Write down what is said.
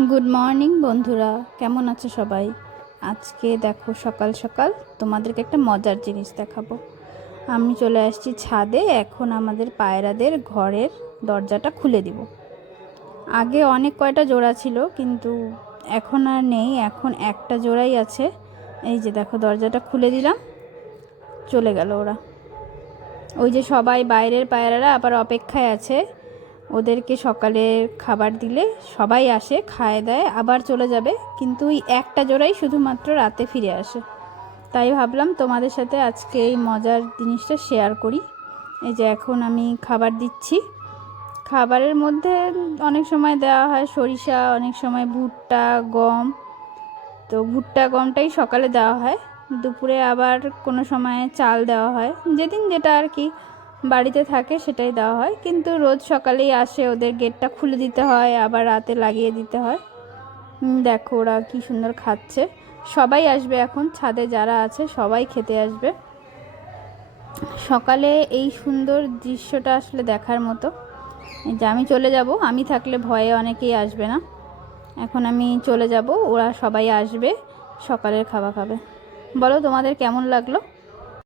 Good morning বন্ধুরা। কেমন আছো সবাই? আজকে দেখো সকাল সকাল তোমাদেরকে একটা মজার জিনিস দেখাবো। আমি চলে আসছি ছাদে, এখন আমাদের পায়রাদের ঘরের দরজাটা খুলে দিব। আগে অনেক কয়টা জোড়া ছিল, কিন্তু এখন আর নেই, এখন একটা জোড়াই আছে। এই যে দেখো, দরজাটা খুলে দিলাম, চলে গেল ওরা। ওই যে সবাই বাইরের পায়রারা আবার অপেক্ষায় আছে ওদেরকে সকালে খাবার দিলে সবাই আসে, খায় দেয়, আবার চলে যাবে। কিন্তু ওই একটা জোড়াই শুধুমাত্র রাতে ফিরে আসে। তাই ভাবলাম তোমাদের সাথে আজকে এই মজার জিনিসটা শেয়ার করি। এই যে এখন আমি খাবার দিচ্ছি। খাবারের মধ্যে অনেক সময় দেওয়া হয় সরিষা, অনেক সময় ভুট্টা, গম। তো ভুট্টা, গমটাই সকালে দেওয়া হয়। দুপুরে আবার কোনো সময় চাল দেওয়া হয়। যেদিন যেটা আর কি। বাড়িতে থাকে সেটাই দেওয়া হয়। কিন্তু রোজ সকালেই আসে ওদের গেটটা খুলে দিতে হয়, আবার রাতে লাগিয়ে দিতে হয়। দেখো ওরা কি সুন্দর খাচ্ছে। সবাই আসবে এখন, ছাদে যারা আছে সবাই খেতে আসবে। সকালে এই সুন্দর দৃশ্যটা আসলে দেখার মতো। যে আমি চলে যাব, আমি থাকলে ভয়ে অনেকেই আসবে না। এখন আমি চলে যাব, ওরা সবাই আসবে, সকালের খাওয়া খাবে। বলো তোমাদের কেমন লাগল?